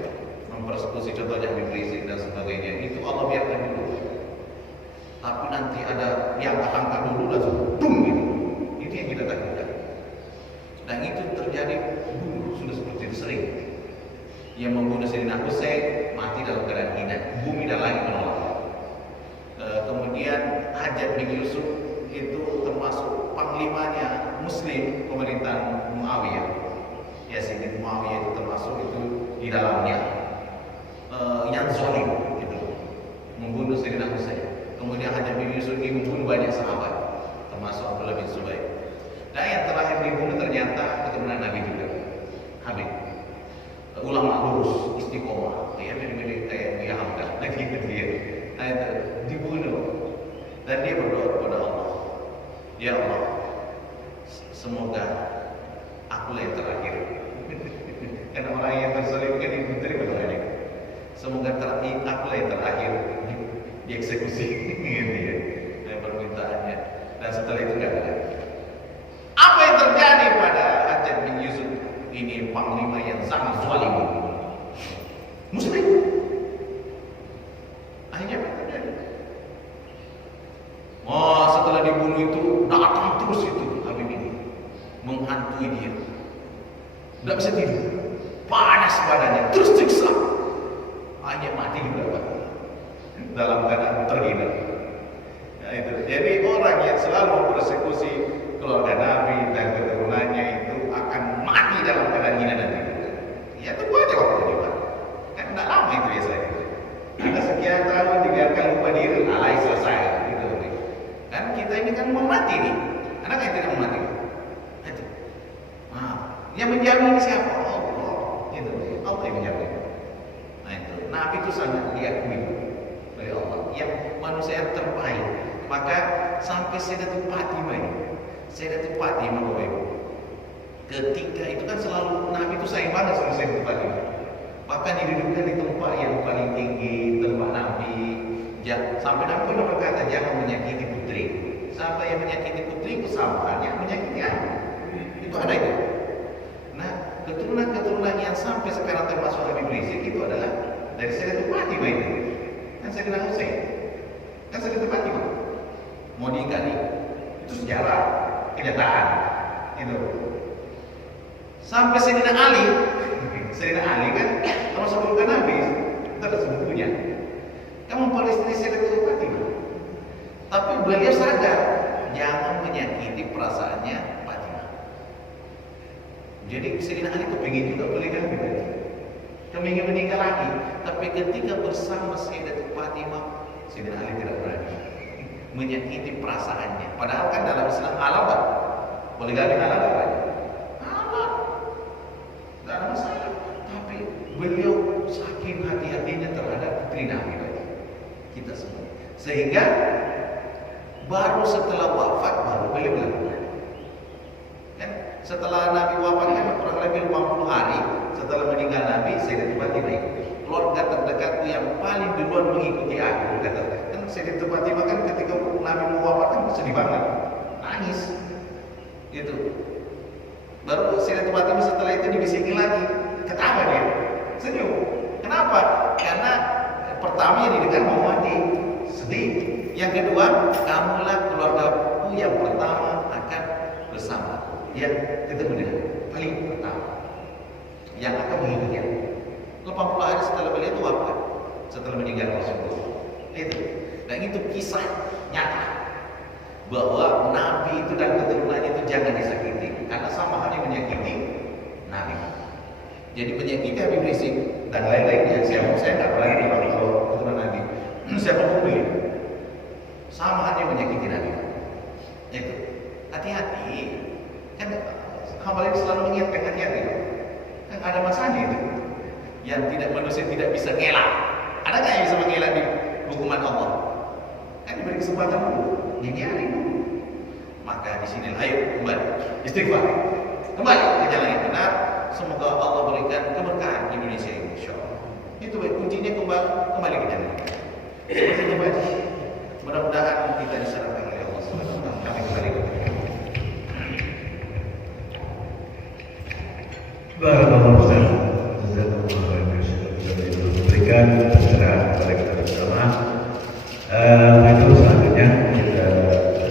Mempersekusi contohnya Habib Rizik dan sebagainya, itu Allah biarkan dulu. Tapi nanti ada yang angkat dulu langsung dum gitu. Itu yang kita takutkan. Dan itu terjadi dulu, sudah seperti itu sering. Yang membunuh Sayyidina Husain mati dalam keadaan hina, bumi dan langit menolak. Kemudian Hajjaj bin Yusuf itu termasuk panglimanya Muslim pemerintahan Muawiyah. Yazid bin Muawiyah itu termasuk itu di dalamnya yang zalim gitu, membunuh Sayyidina Husain. Kemudian Hajjaj bin Yusuf ini membunuh banyak sahabat, termasuk Abdullah bin Zubair. Dan yang terakhir dibunuh ternyata keturunan Nabi juga, Habib. Ulama lurus, istiqomah, dia milik kayak dia Hamdan, lagi itu dia. Nah itu dibunuh dan dia berdoa kepada Allah, ya Allah, semoga akulah yang terakhir. Karena orang yang tersalim kan diterima doanya. Semoga akulah yang terakhir dieksekusi, gitu ya, permintaannya. Dan setelah itu nggak ada. Apa yang terjadi pada Hajjaj bin Yusuf ini, panglima yang sangat zalim, Muslim? Akhirnya apa yang terjadi? Oh, setelah dibunuh itu datang terus itu Habib ini, menghantui dia. Tidak bisa tidur, panas badannya, terus siksa. Akhirnya mati juga Pak, dalam keadaan terhina. Nah, itu. Jadi orang yang selalu mempersekusi keluarga Nabi dan keturunannya itu akan mati dalam keadaan hina nanti. Ya tunggu aja waktunya Pak. Kan tidak lama itu ya saya. Ada sekian tahun dibiarkan lupa diri, alai selesai. Gitu. Kan kita ini kan mau mati nih. Anak yang tidak mau mati. Itu. Nah, yang menjamin siapa? Allah. Itu. Allah yang menjamin. Nah itu. Nabi itu sangat diakui oleh Allah. Yang manusia yang terbaik. Maka sampai Sayyidatul Fatimah ini. Sayyidatul Fatimah Bapak Ibu, ketika itu kan selalu Nabi itu sayang banget sama Sayyidatul Fatimah. Bahkan didudukan di tempat yang paling tinggi, tempat Nabi. Sampai Nabi pernah berkata, jangan menyakiti putri. Siapa yang menyakiti putri, sama yang menyakiti aku. Itu ada itu. Nah, keturunan-keturunan yang sampai sekarang termasuk Habib Rizik itu adalah dari Sayyidatul Fatimah itu. Kan Sayyidina Husain, kan Sayyidatul Fatimah. Mau diingkari, itu sejarah, kenyataan. Itu. Sampai Sayyidina Ali, Sayyidina Ali kan termasuk keluarga Nabi, terus sebetulnya kamu palestri Sayyidatul Fatimah. Tapi beliau sadar jangan menyakiti perasaannya Fatimah. Jadi Sayyidina Ali kepingin juga boleh Nabi tadi, kepingin meninggal lagi. Tapi ketika bersama Sayyidatul Fatimah, Sayyidina Ali tidak berani menyakiti perasaannya. Padahal kan dalam Islam halal kan, boleh gak halal kan? Halal, gak ada masalah. Tapi beliau saking hati-hatinya terhadap putri Nabi tadi, kita semua, sehingga baru setelah wafat baru beliau melakukan. Kan setelah Nabi wafat kan kurang lebih 50 hari setelah meninggal Nabi, Sayyidatul Fatimah ikut. Keluarga terdekatku yang paling duluan mengikuti aku, kata. Kan Sayyidatul Fatimah kan ketika Nabi mau wafat kan sedih banget, nangis, gitu. Baru Sayyidatul Fatimah setelah itu dibisikin lagi, ketawa dia, senyum. Kenapa? Karena pertama yang didengar mau mati, sedih. Yang kedua, kamulah keluargaku yang pertama akan bersama, yang ketemu dengan paling pertama, yang akan mengikuti aku. 80 hari setelah beliau itu wafat, setelah meninggal Rasulullah. Itu. Dan itu kisah nyata bahwa Nabi itu dan keturunannya itu jangan disakiti, karena sama halnya menyakiti Nabi. Jadi menyakiti Habib Rizik dan lain-lainnya. Saya nggak berani kalau keturunan Nabi. Siapa pun beliau, sama halnya menyakiti Nabi. Itu hati-hati. Kan Hamba ini selalu mengingatkan hati-hati. Kan ada masanya itu. Yang tidak manusia tidak bisa ngelak. Ada nggak yang bisa mengelak di hukuman Allah? Kan diberi kesempatan dulu. Nyinyiarin dulu. Maka di sini ayo kembali istighfar. Kembali ke jalan yang benar. Semoga Allah berikan keberkahan Indonesia ini, insyaallah. Itu baik kuncinya kembali ke jalan. Seperti itu baik. Mudah-mudahan kita diserahkan oleh Allah Subhanahu wa taala. Kami kembali ke Barakallahu Ustaz. Jazakumullah khairan. Sudah memberikan pencerahan kepada kita bersama. Itu selanjutnya kita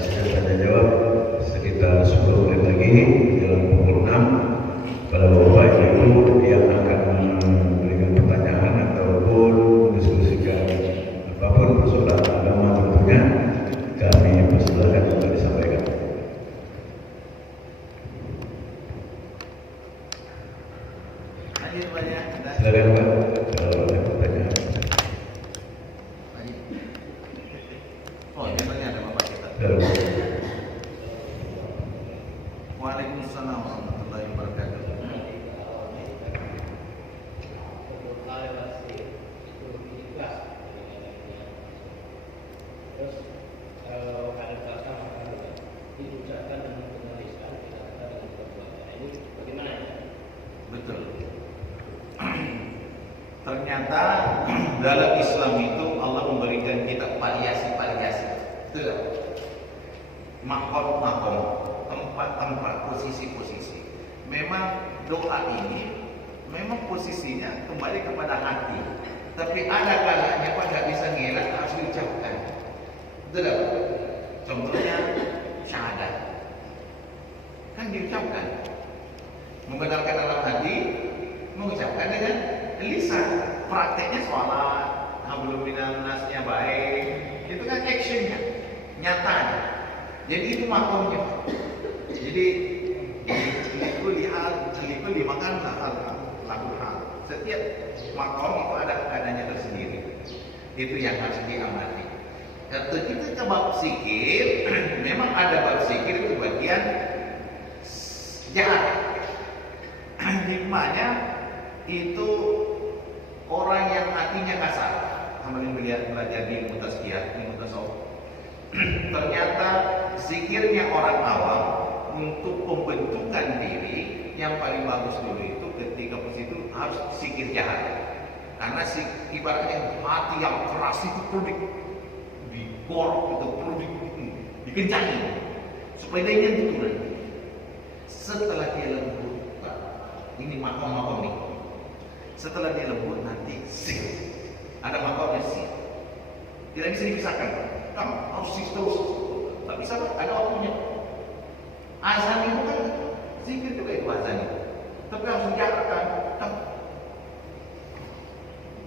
singkat saja jawab sekitar 10 menit lagi dalam pukul 6 pada Bapak Ibu yang akan memberikan pertanyaan ataupun mendiskusikan apapun persoalan agama tentunya kami persilakan untuk disampaikan. Silakan Pak kalau ada pertanyaan. Oh, memangnya ada Bapak kita. Waalaikumsalam warahmatullahi wabarakatuh. Betul. Ternyata dalam Islam itu Allah memberikan kita variasi-variasi. Betul. Makom-makom, tempat-tempat, posisi-posisi. Memang doa ini memang posisinya kembali kepada hati. Tapi ada kalanya Pak nggak bisa ngelak harus diucapkan. Betul. Contohnya syahadat. Kan diucapkan. Membenarkan dalam hati, mengucapkan dengan lisan. Prakteknya sholat, hablum minan nasnya baik. Itu kan actionnya, nyatanya. Jadi itu makomnya. Jadi liku dimakan laku hal. Setiap makom itu ada adanya tersendiri. Itu yang harus diamati. Kalau kita ke bab zikir, memang ada bab zikir itu bagian jahat. Hikmahnya itu orang yang hatinya kasar. Kemarin belajar di ilmu tazkiyah, ilmu tasawuf. Ternyata zikirnya orang awam untuk pembentukan diri yang paling bagus dulu itu ketika positif harus zikir jahat. Karena ibaratnya hati yang keras itu perlu digorok, itu perlu dikencangin supaya dia turun. Setelah dia lembut, ini makom-makom nih. Setelah dia lembut nanti sing. Ada makomnya sing. Tidak bisa dipisahkan. Kamu harus sing terus. Tak bisa, ada waktunya. Azan itu kan zikir juga itu azan itu. Tapi harus dijalankan.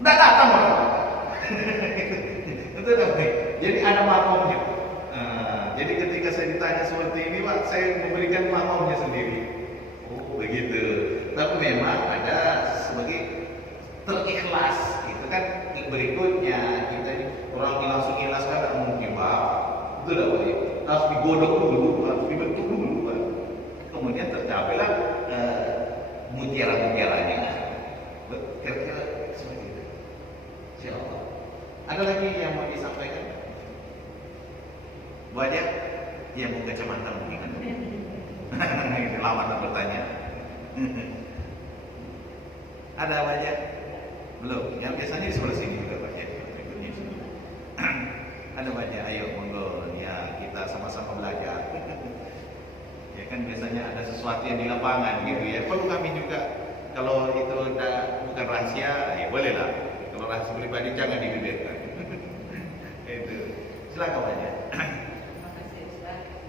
Tidak datang orang. Itu namanya. Jadi ada makomnya. Jadi ketika saya ditanya seperti ini, Pak, saya memberikan makomnya sendiri. Oh, begitu. Tapi memang ada sebagai terikhlas. Itu kan berikutnya kita ini orang langsung ikhlas kan tidak mungkin, Pak. Itu tidak boleh. Harus digodok dulu, harus dibentuk dulu, Pak. Kemudian tercapailah mutiara-mutiaranya. Kira-kira seperti itu. Insyaallah. Ada lagi yang mau disampaikan? Banyak yang mau kacamata mungkin. Ini lawan bertanya. Ada banyak? Belum. Yang biasanya di sebelah sini juga banyak. Ada banyak. Ayo monggo ya kita sama-sama belajar. Ya kan biasanya ada sesuatu yang di lapangan gitu ya. Perlu kami juga kalau itu bukan rahasia, ya boleh lah. Kalau rahasia pribadi jangan dibeberkan. Itu. Silakan aja.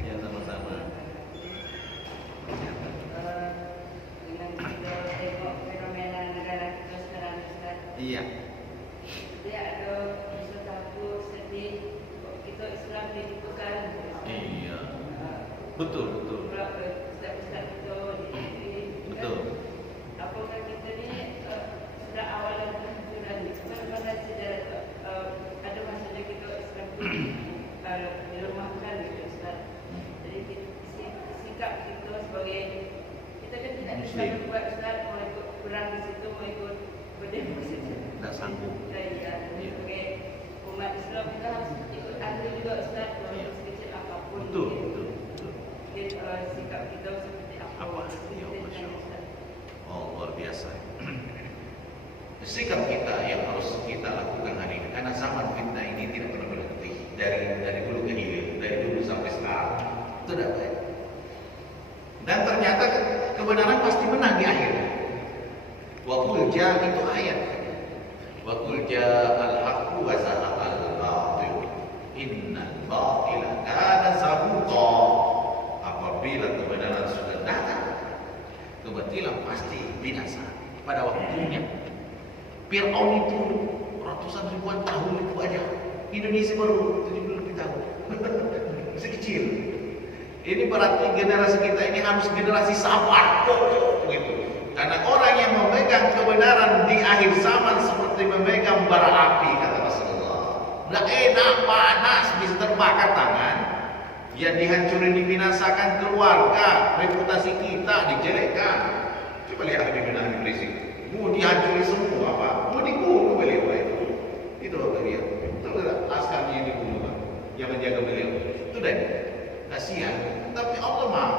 Ya sama-sama. Dengan kita tengok fenomena negara kita sekarang, Ustaz. Iya. Dia ada sesuatu sedih. Kita Islam dibutuhkan. Iya. Betul. Ustaz-ustaz kita di Betul. apakah kita ni sudah awalan kehancuran ni? Pada sejarah ada masanya kita Islam dilemahkan gitu, Ustaz. Jadi sikap kita sebagai Muslim. Satu buat Ustaz mau ikut perang di situ, mau ikut berdemo di situ. Tidak sanggup. Iya, sebagai umat Islam kita harus ikut andil juga Ustaz, Iya. sekecil apapun. Betul, gitu. betul, betul. Mungkin sikap kita seperti apa? Apa? Seperti Ya, itu, Masya Allah. Ustaz. Oh, luar biasa. Sikap kita yang harus kita lakukan hari ini, karena zaman fitnah ini tidak pernah berhenti dari dulu ke hilir, dari dulu sampai sekarang. Itu tidak baik. Dan ternyata kebenaran pasti menang di akhir. Wa qul jaa itu ayat. Wa qul jaa al-haqqu wa zahaqa al-batil. Innal batila kana zahuqa. Apabila kebenaran sudah datang, kebatilan pasti binasa pada waktunya. Fir'aun itu ratusan ribuan tahun itu aja. Indonesia baru 70 lebih tahun. Masih kecil. Ini berarti generasi kita ini harus generasi sabar kokoh gitu. Karena orang yang memegang kebenaran di akhir zaman seperti memegang bara api, kata Rasulullah. Nggak enak, panas, bisa terbakar tangan. Yang dihancurin, dibinasakan keluarga, reputasi kita dijelekkan. Coba lihat Habib bin Habib Rizik. Mau dihancuri semua, Pak. Mau dibunuh beliau itu. Itu apa dia? Itu askarnya yang dibunuh, Pak. Yang menjaga beliau. Itu dan kasihan. Tapi Allah mah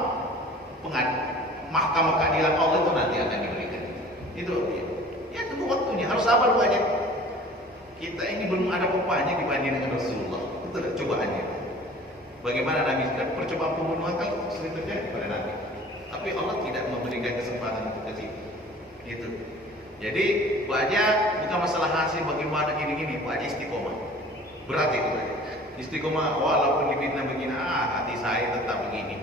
mahkamah keadilan Allah itu nanti akan diberikan. Itu dia. Ya tunggu waktunya. Harus sabar aja. Kita ini belum ada apa-apanya dibanding dengan Rasulullah. Itu cobaannya. Bagaimana Nabi kan percobaan pembunuhan kan sering terjadi pada Nabi. Tapi Allah tidak memberikan kesempatan untuk ke situ. Itu. Jadi baca bukan masalah hasil bagaimana gini-gini, baca istiqomah. Berat itu. Istiqomah walaupun difitnah begini, hati saya tetap begini.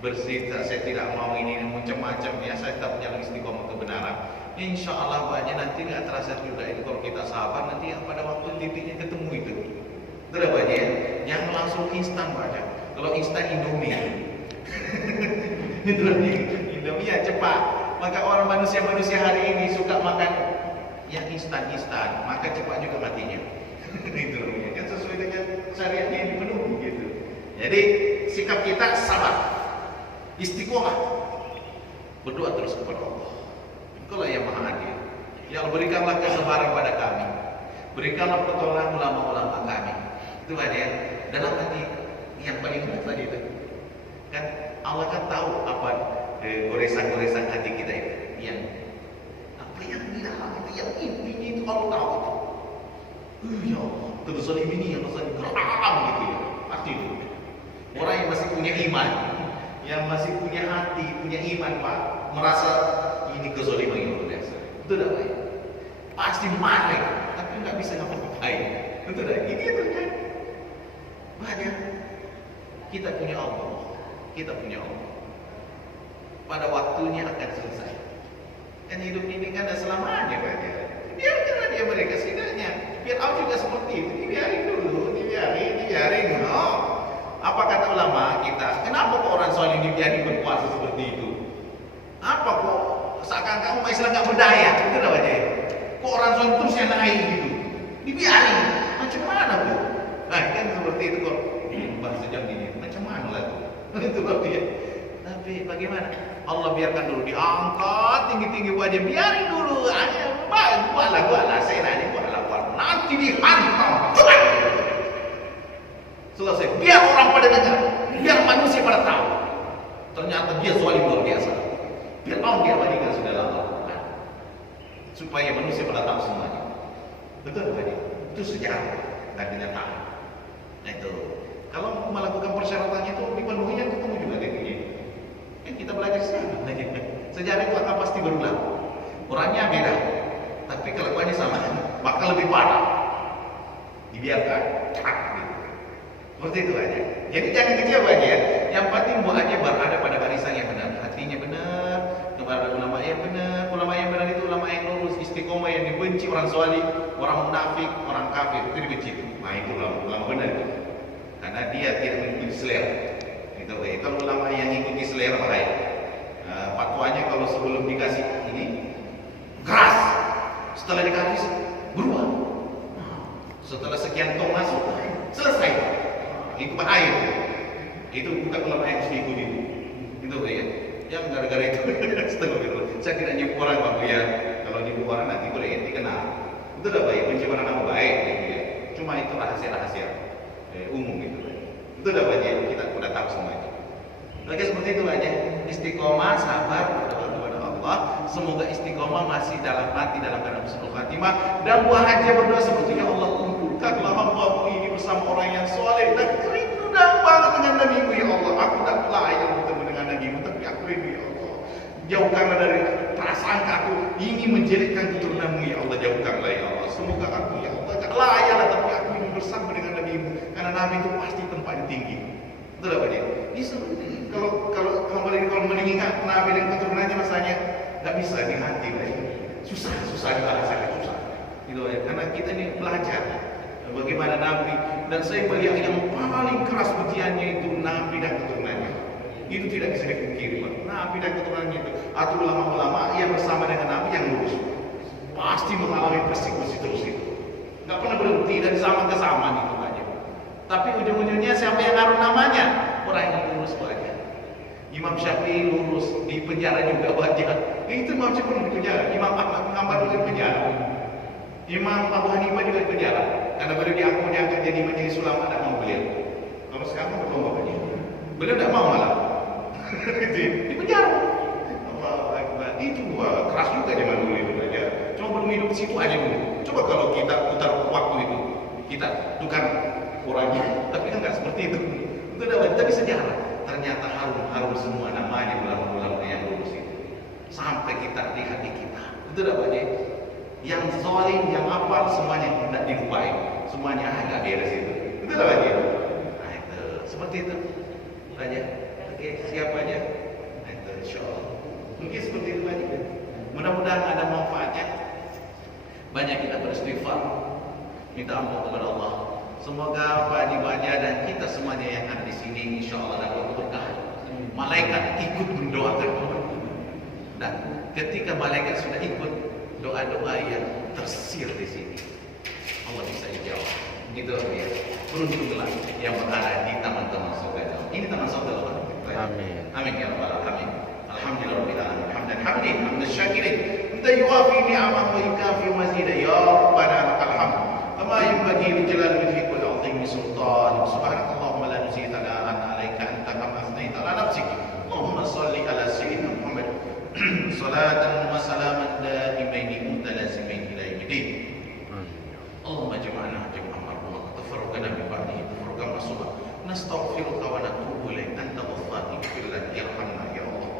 Bersih, saya tidak mau ini macam-macam ya, saya tetap jalan istiqomah kebenaran. Insya Allah baca nanti nggak terasa juga itu kalau kita sabar nanti pada waktu titiknya ketemu itu. Terus baca ya, jangan langsung instan baca. Kalau instan Indomie. Itu Indomie ya cepat. Maka orang manusia hari ini suka makan yang instan, maka cepat juga matinya. Itu kan sesuai dengan syariatnya yang dipenuhi gitu. Jadi sikap kita sabar, istiqomah, berdoa terus kepada Allah. Engkaulah yang Maha Adil. Ya Allah, berikanlah kesabaran pada kami, berikanlah pertolongan ulama-ulama kami. Itu ada ya. Dalam hati yang paling benar tadi itu kan Allah kan tahu apa goresan-goresan hati kita itu, yang apa yang di dalam itu, yang intinya itu Allah tahu itu. Ya Allah, kezalim ini yang rasanya geram gitu ya. Pasti itu. Orang yang masih punya iman, yang masih punya hati, punya iman, Pak, merasa ini kezaliman yang luar biasa. Itu dah baik. Pasti marah, tapi nggak bisa ngapa-ngapain. Itu dah. Ini yang terjadi. Banyak. Kita punya Allah. Kita punya Allah. Pada waktunya akan selesai. Kan hidup ini kan ada selamanya, Pak. Biarkanlah dia mereka setidaknya. Fir'aun juga seperti itu. Dibiarin dulu, dibiarin. No. Apa kata ulama kita? Kenapa kok orang soleh dibiarin berkuasa seperti itu? Apa kok seakan-akan umat Islam nggak berdaya? Itu namanya. Kok orang soleh terus yang naik gitu? Dibiarin. Macam mana tuh? Nah kan seperti itu kok. Bahasa jam ini. Macam mana lah tuh? Itu dia. Tapi bagaimana? Allah biarkan dulu diangkat tinggi-tinggi wajah, biarin dulu. Buatlah, saya nanya buatlah. Nanti dihantam. Selesai. Biar orang pada dengar, biar manusia pada tahu. Ternyata dia zalim luar biasa. Biar orang dia meninggal sudah lama. Supaya manusia pada tahu semuanya. Betul kan? Itu sejarah dan kenyataan. Nah itu. Kalau melakukan persyaratannya itu dipenuhinya ketemu juga kayak gini. Kita belajar sejarah. Sejarah itu akan pasti berulang. Orangnya beda, tapi kelakuannya sama, bakal lebih parah. Dibiarkan, seperti itu aja. Jadi jangan kecewa aja ya. Yang penting buat aja berada pada barisan yang benar, hatinya benar, kepada ulama yang benar. Ulama yang benar itu ulama yang lurus, istiqomah, yang dibenci orang solih, orang munafik, orang kafir itu dibenci. Nah itu ulama benar itu. Karena dia tidak mengikuti selera. Itu baik. Kalau ulama yang ikuti selera bahaya. Fatwanya kalau sebelum dikasih ini keras, setelah dikasih berubah. Setelah sekian tong masuk, selesai. Itu bahaya. Itu bukan ulama yang harus diikuti. Itu baik. Yang gara-gara itu setengah gitu. saya tidak nyebut orang Pak ya. Kalau nyebut orang nanti boleh ente kenal. Itu udah baik, mencium orang nama baik gitu ya. Cuma itu rahasia-rahasia umum gitu. Itu udah baik, kita udah tahu semuanya. Oke, seperti itu aja. Istiqomah, sabar, berdoa kepada Allah. Semoga istiqomah masih dalam hati, dalam keadaan husnul khatimah. Dan buah hajat berdoa seperti ya Allah, kumpulkanlah hambamu ini bersama orang yang soleh dan rindu dan banget dengan Nabi-Mu ya Allah. Aku tak layak bertemu dengan Nabi-Mu, tapi aku rindu ya Allah. Jauhkanlah dari perasaan aku ingin menjelekkan keturunan-Mu ya Allah. Jauhkanlah ya Allah. Semoga aku ya Allah tak layak, tapi aku ingin bersama dengan Nabi-Mu, karena Nabi itu pasti tempatnya tinggi. Betul apa dia? Kalau mengingat Nabi dan keturunannya rasanya nggak bisa di hati lagi. Susah dirasakan susah. Gitu ya. Karena kita ini belajar bagaimana Nabi, dan saya melihat yang paling keras ujiannya itu Nabi dan keturunannya. Itu tidak bisa dipungkiri, Pak. Nabi dan keturunannya itu, atau ulama-ulama yang bersama dengan Nabi yang lurus, pasti mengalami persekusi terus itu. Nggak pernah berhenti dari zaman ke zaman itu aja. Tapi ujung-ujungnya siapa yang naruh namanya? Orang yang lurus aja. Imam Syafi'i lurus, di penjara juga wajar. Itu Imam Syafi'i di penjara. Imam Ahmad juga di penjara. Imam Abu Hanifah juga di penjara. Karena beliau diangkat diangkat jadi majelis ulama, tidak mau beliau. Kalau sekarang berlomba beliau. Beliau tidak mau malah. Di penjara. Itu keras juga zaman dulu itu aja. Cuma belum hidup di situ aja dulu. Coba kalau kita putar waktu itu, kita tukar orangnya. Tapi kan nggak seperti itu. Itu udah, tapi sejarah. Ternyata harum semua namanya ulama-ulama yang lurus itu. Sampai kita di hati kita. Itu udah banyak. Yang zalim, yang apa, semuanya tidak dilupain. Semuanya nggak beres itu. Itu udah banyak. Nah itu, seperti itu. Banyak. Oke, siapa aja? Nah itu, insyaallah. Mungkin seperti itu aja. Mudah-mudahan ada manfaatnya. Banyak kita beristighfar, minta ampun kepada Allah. Semoga Pak Haji Baja dan kita semuanya yang ada di sini insya Allah dapat berkah. Malaikat ikut mendoakan kita. Dan ketika malaikat sudah ikut, doa-doa yang tersir di sini, Allah bisa dijawab. Gitu ya. Beruntunglah yang berada di taman-taman surga. Ini taman surga Allah. Amin. Amin ya rabbal alamin. Alhamdulillahirabbil alamin. Hamdan syakirin. Anta yuafi ni'amahu wa yukafi mazida ya rabbana lakal hamd. Kama yanbaghi li jalali wajhika wa 'azimi sultanik. Subhanakallahumma la nusi thana'an 'alaika anta kama asnaita 'ala nafsik. Allahumma shalli 'ala sayyidina Muhammad salatan wa salaman daimaini mutalazimain ila yaumil. Allahumma jama'na jam'an marhuma tafarraqna min ba'dihi tafarraqan masuba. Nastaghfiruka wa natubu ilaik anta ghaffarun billah yarhamna ya Allah.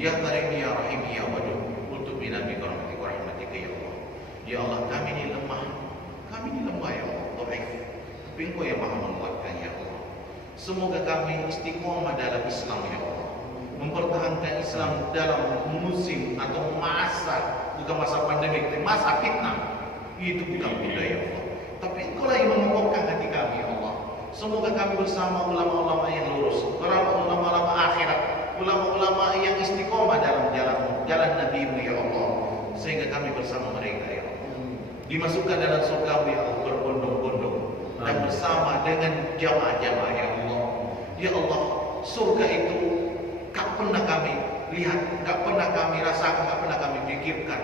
Ya Karim ya Rahim ya Wadud, utubina bi rahmatika wa rahmatika ya Allah. Ya Allah, kami ini lemah. Kami ini lemah ya Allah, dhaif. Tapi Engkau yang Maha menguatkan ya Allah. Semoga kami istiqomah dalam Islam ya Allah. Mempertahankan Islam dalam musim atau masa, bukan masa pandemi, masa fitnah. Itu bukan mudah ya Allah. Tapi Engkau lah yang mengokohkan hati kami ya Allah. Semoga kami bersama ulama-ulama yang lurus, para ulama-ulama akhirat, ulama-ulama yang istiqomah dalam jalan Nabi-Mu ya Allah, sehingga kami bersama mereka ya Allah dimasukkan dalam surga-Mu ya Allah berbondong-bondong dan bersama dengan jamaah-jamaah ya Allah. Ya Allah, surga itu tak pernah kami lihat, tak pernah kami rasakan, tak pernah kami pikirkan.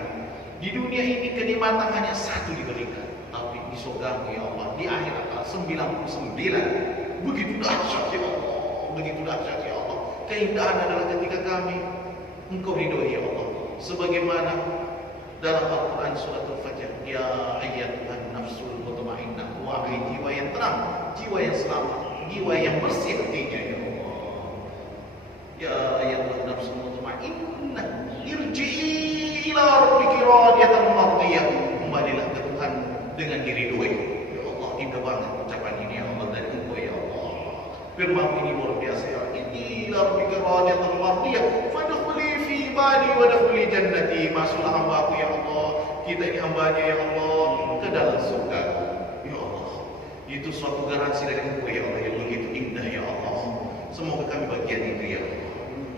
Di dunia ini kenikmatan hanya satu diberikan, tapi di surga-Mu ya Allah di akhirat 99. Begitu dahsyat ya Allah, begitu dahsyat ya Allah. Keindahan adalah ketika kami Engkau ridhoi ya Allah, sebagaimana dalam Al-Quran surat Al-Fajr, ya ayyatuhan nafsul mutmainnah, wahai jiwa yang tenang, jiwa yang selamat, jiwa yang bersih hatinya ya Allah. Ya ayyatuhan nafsul mutmainnah, irji'i ila rabbiki radiyatan mardiyah. Kembalilah ke Tuhan dengan diridhoi. Ya Allah, indah banget ucapan ini ya Allah dari Engkau ya Allah. Firman ini luar biasa ya. Inni ila rabbika radiyatan mardiyah, fadkhuli fi ibadi wa dkhuli jannati. Masuklah hamba-Ku ya Allah. Kita ini hamba-Nya ya Allah ke dalam surga. Ya Allah, itu suatu garansi dari Engkau ya Allah yang begitu indah ya Allah. Semoga kami bagian itu ya Allah.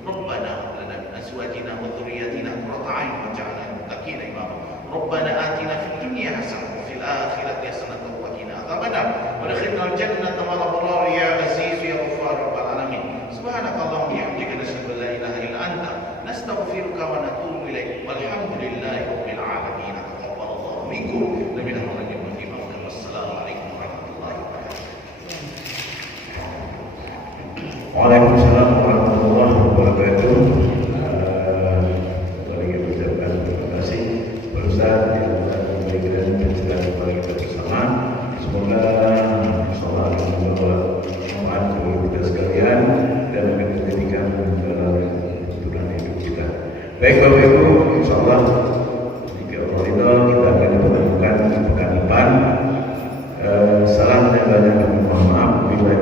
Rabbana hab lana min azwajina wa dhurriyyatina qurrata a'yun waj'alna lil muttaqina imama. Rabbana atina fid dunya hasanah wa fil akhirati hasanah wa qina adzabannar. Wadkhilna al-jannata ma'al abrar ya aziz ya ghaffar rabbal alamin. Subhanakallahumma wa bihamdika nasyhadu an la ilaha illa anta nastaghfiruka wa natubu ilaik. ilaik. Walhamdulillahi rabbil alamin. Taqabbalallahu minkum wa minna wa minkum. Wassalamualaikum warahmatullahi wabarakatuh. Waalaikumsalam warahmatullahi wabarakatuh. Kembali kita ucapkan terima kasih Ustaz yang telah memberikan penjelasan kepada kita bersama. Semoga insyaallah akan membawa manfaat bagi kita sekalian dan akan menjadikan tuntunan hidup kita. Baik Bapak Ibu, insyaallah jika Allah ridha kita akan dipertemukan di pekan depan. Salam dan banyak mohon maaf bila